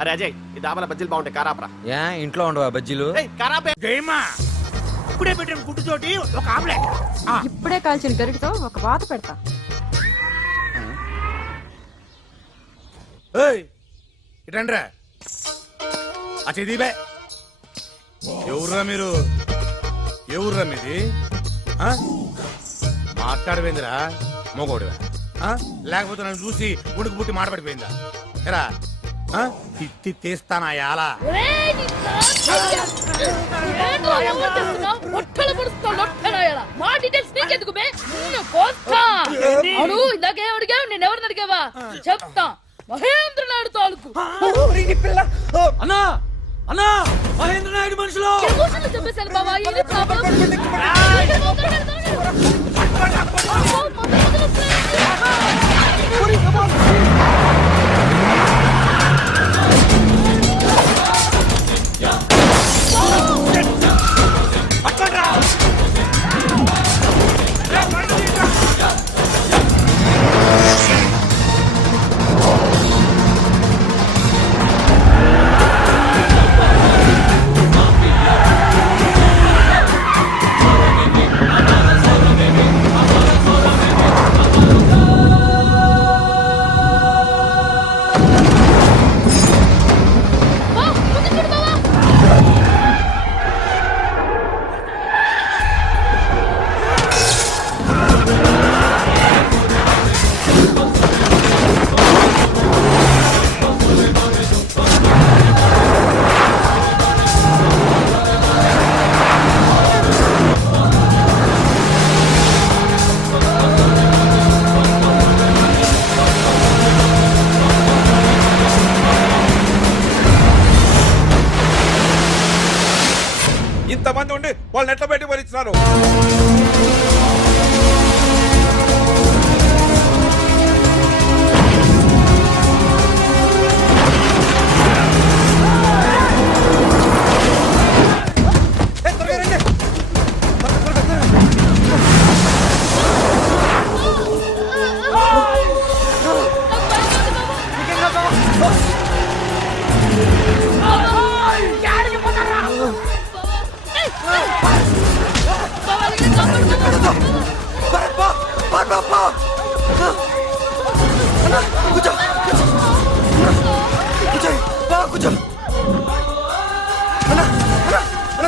అరే అజయ్ ఈ డాబాల బజ్జీలు బాగుంటాయి కారాపరా. ఏ ఇంట్లో ఉండవా బజ్జీలు? కారాపే జయమా ఇప్పుడే పెట్టిన గుడ్డుతోటి ఒక ఆమ్లెట్. ఇప్పుడే కాల్చిన గరిటతో ఒక వాత పెడతా. ఇటండ్రా అచేదీబే. ఎవర్రా మీరు? ఎవర్రా మీది? మాట్లాడవేందిరా మోగోడువా? లేకపోతే నన్ను చూసి ఉడుకు పుట్టి మాట పడిపోయిందా? ఎరా తిత్తి తీస్తానా యాలా? నేనెవరిని అడిగావా చెప్తా. మహేంద్ర నాయుడు తాలూకు అన్నా అన్నా మహేంద్ర నాయుడు మనుషులు చెప్పేశాను బాబా. ఇది ప్రాబ్లం. ఇంతమంది ఉండి వాళ్ళు నెట్ల పెట్టి భరిస్తున్నారు.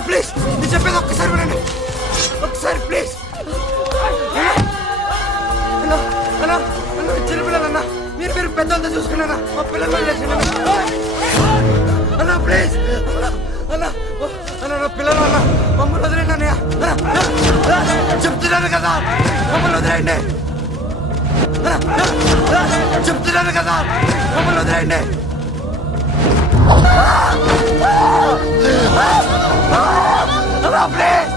ప్లీజ్ నేను చెప్పేది ఒక్కసారి వినండి. ఒక్కసారి ప్లీజ్. చిన్నపిల్లలన్నా మీరు మీరు పెద్దలతో చూసుకున్నా మా పిల్లలు అన్నా ప్లీజ్ అన్నా అన్న నా పిల్లలు అన్న మమ్మల్ని వదిలేండి అన్నయ్య. చెప్తున్నాను కదా మమ్మల్ని వదిలేండి. చెప్తున్నాను కదా మమ్మల్ని వదిలేండి. అన్నా ప్లీజ్.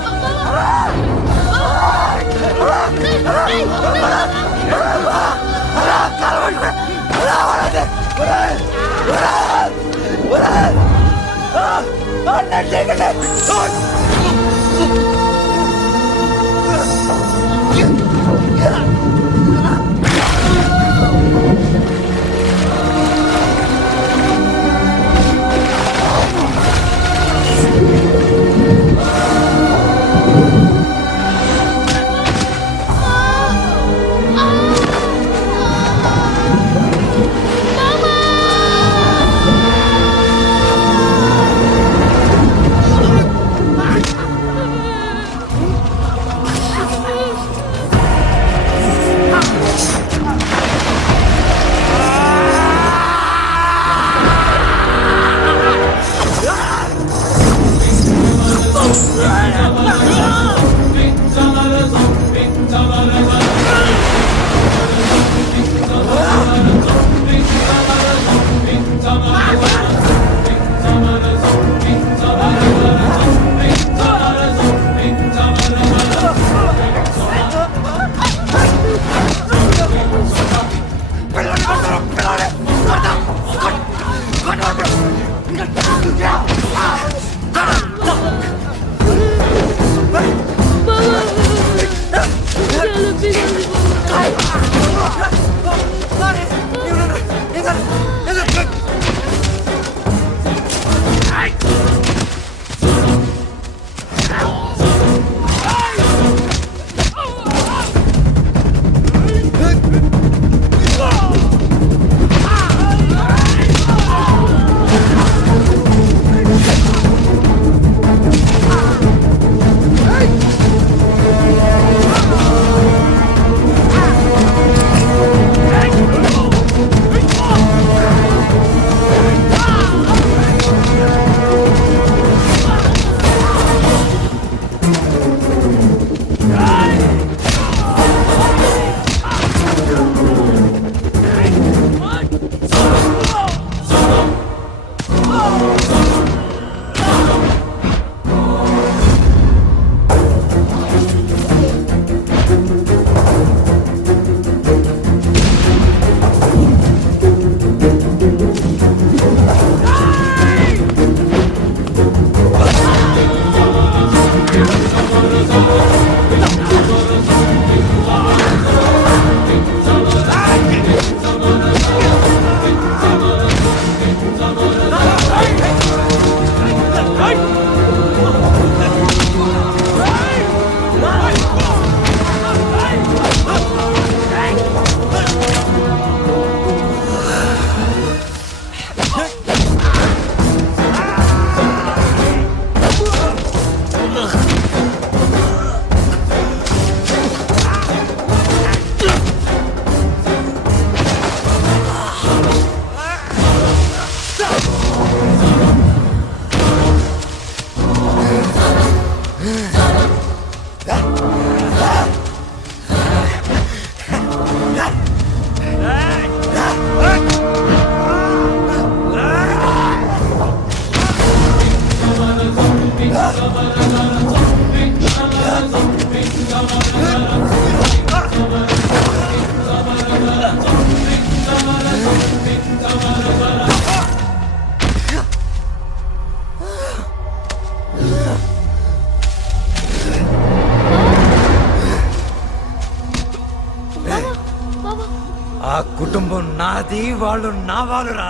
అది వాళ్ళు నా వాళ్ళురా.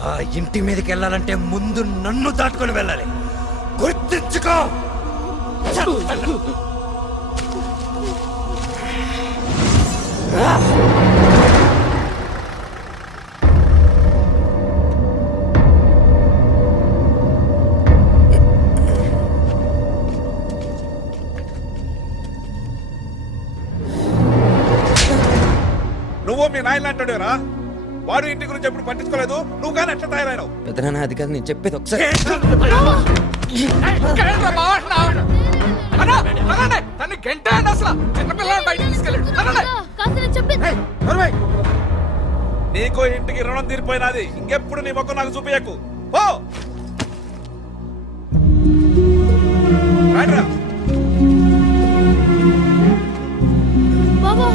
ఆ ఇంటి మీదకి వెళ్ళాలంటే ముందు నన్ను దాటుకొని వెళ్ళాలి. గుర్తించుకో. నువ్వు మీ నాయన అంటాడురా. వాడు ఇంటి గురించి ఎప్పుడు పట్టించుకోలేదు, నువ్వు కానీ ఎట్లా తయారైనావు? పెద్దనాన్న అది కాదు, నేను చెప్పేది ఒకసారి. కాస్త నేను చెప్పింది నీకో ఇంటికి రుణం తీరిపోయినది. ఇంకెప్పుడు నీ మొక్క నాకు చూపించకు. పో రాడ్రా. బాబా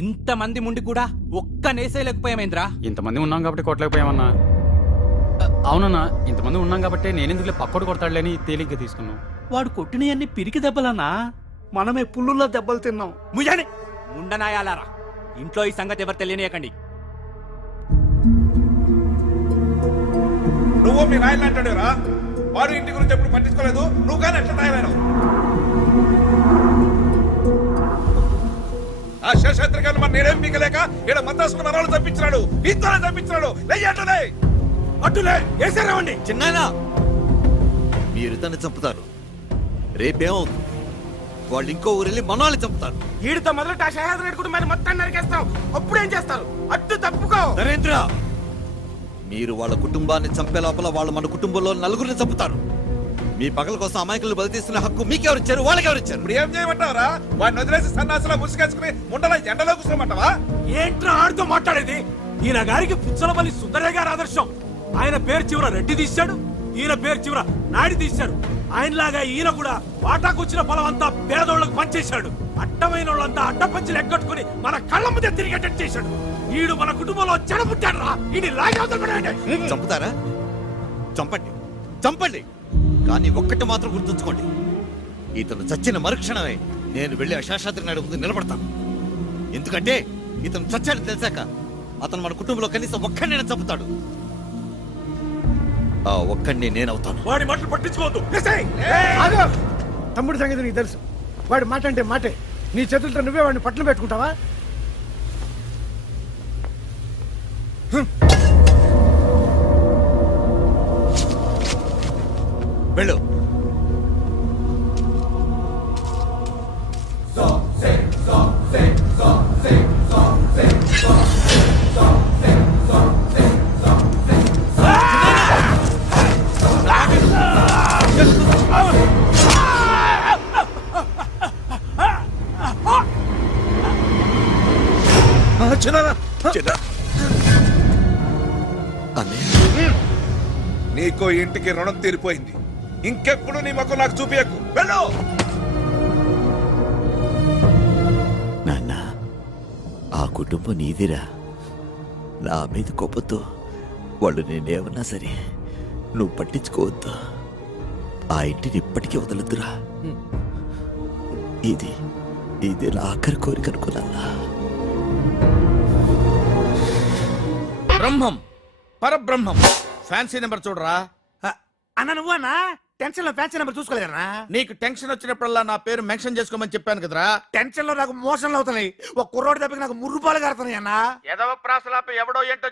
ఇంతమంది ముండి కూడా ఒక్క నేసేయలేకపోయామేంద్రా. ఇంతమంది ఉన్నాం కాబట్టి కొట్టలేకపోయామన్నా. అవునన్నా, ఇంతమంది ఉన్నాం కాబట్టి నేనెందుకులే పక్కోడు కొడతాడులేని తేలిగ్గా తీసుకున్నాం. వాడు కొట్టినవన్నీ పిరికి దెబ్బలన్నా, మనమే పుల్లుల్లో దెబ్బలు తిన్నాం. ముయ్యని ముండనాయాలారా, ఇంట్లో ఈ సంగతి ఎవరు తెలియనియకండి. నువ్వు మీ నాయన అంటాడురా. వాడు ఇంటి గురించి ఎప్పుడు పట్టించుకోలేదు, నువ్వు కానీ ఎట్లా తయారైనావు? ఆ శేషాద్రికాన్ని మన నేనేం మీకలేక ఈడ మద్రాసుకు మనవాళ్ళు తప్పించినాడు, ఇంతనే తప్పించినాడు. లేయట్లనే అట్టులే వేసారావండి. చిన్నాయనా, మీరు తను చంపుతారు. రేపేమవుతుంది? వాళ్ళు ఇంకో ఊరు వెళ్ళి మనవాళ్ళని చంపుతారు. ఈడితో మొదలెట్టి ఆ శేషాద్రి రెడ్డి కుటుంబాన్ని మొత్తం నరికేస్తాం. అప్పుడేం చేస్తారు? అడ్డు తప్పుకో. నరేంద్ర, మీరు వాళ్ళ కుటుంబాన్ని చంపే లోపల వాళ్ళు మన కుటుంబంలో నలుగురిని చంపుతారు. మీ పగల కోసం అమాయకులు బలి తీసుకునే హక్కు మీకెవరు ఇచ్చారు? వాళ్ళకెవరు ఇచ్చారు? ఇప్పుడు ఏం చేయమంటావరా? వాడిని వదిలేసి సన్నాసిలో ముసుకేసుకుని ముండల ఎండలో కూర్చోమంటావా? ఏంట్రా ఆడితో మాట్లాడేది? ఈయన గారికి పుచ్చలపల్లి సుందరయ్య గారి ఆదర్శం. ఆయన పేరు చివర రెడ్డి తీశాడు, ఈయన పేరు చివర నాయుడు తీశాడు. ఆయనలాగా ఈయన కూడా వాటాకొచ్చిన పొలం అంతా పేదోళ్లకు పనిచేశాడు. అడ్డమైన వాళ్ళంతా అడ్డపంచులు ఎగ్గొట్టుకుని మన కళ్ళ ముందే తిరిగేటట్టు చేశాడు. ఈడు మన కుటుంబంలో చెడపుట్టాడు రా. ఈయన లాగవుతాడు. చంపుతారా? చంపండి, చంపండి. కానీ ఒక్కటి మాత్రం గుర్తుంచుకోండి, ఇతను చచ్చిన మరుక్షణమే నేను వెళ్ళి శేషాద్రి నాయుడు ముందు నిలబడతాను. ఎందుకంటే ఇతను చచ్చాడు తెలిసాక అతను మన కుటుంబంలో కనీసం ఒక్కడినైనా చంపుతాడు. ఆ ఒక్కడిని నేనవుతాను. వాడి మాటలు పట్టించుకోవద్దు. తమ్ముడి సంగతి నీకు తెలుసు. వాడు మాట అంటే మాటే. నీ చేతులతో నువ్వే వాడిని పట్ల పెట్టుకుంటావా? వెళ్ళు. నీకో ఇంటికి రుణం తీరిపోయింది. ఇంకెప్పుడు నీ మొక్క నాకు చూపించకు. వెళ్ళు. నాన్న, ఆ కుటుంబం నీదిరా. నా మీద కోపంతో వాళ్ళు నేనేమన్నా సరే నువ్వు పట్టించుకోవద్దు. ఆ ఇంటిని ఇప్పటికీ వదలొద్దురా. ఇది నా ఆఖరి కోరిక అనుకున్నా. బ్రహ్మం పరబ్రహ్మం. ఫ్యాన్సీ నెంబర్ చూడరా. అన్న నువ్వన్నా టెన్షన్ లో ఫ్యాన్సీ నెంబర్ చూసుకోలేదన్నా? నీకు టెన్షన్ వచ్చినప్పుడల్లా నా పేరు మెన్షన్ చేసుకోమని చెప్పాను కదరా. టెన్షన్ లో నాకు మోషన్లు అవుతున్నాయి. ఒక కుర్రోడి దెబ్బకి నాకు ముర్రుపాలు కడుతున్నాయి అన్న. ఎదవ ప్రాసలాపి ఎవడో ఏంటో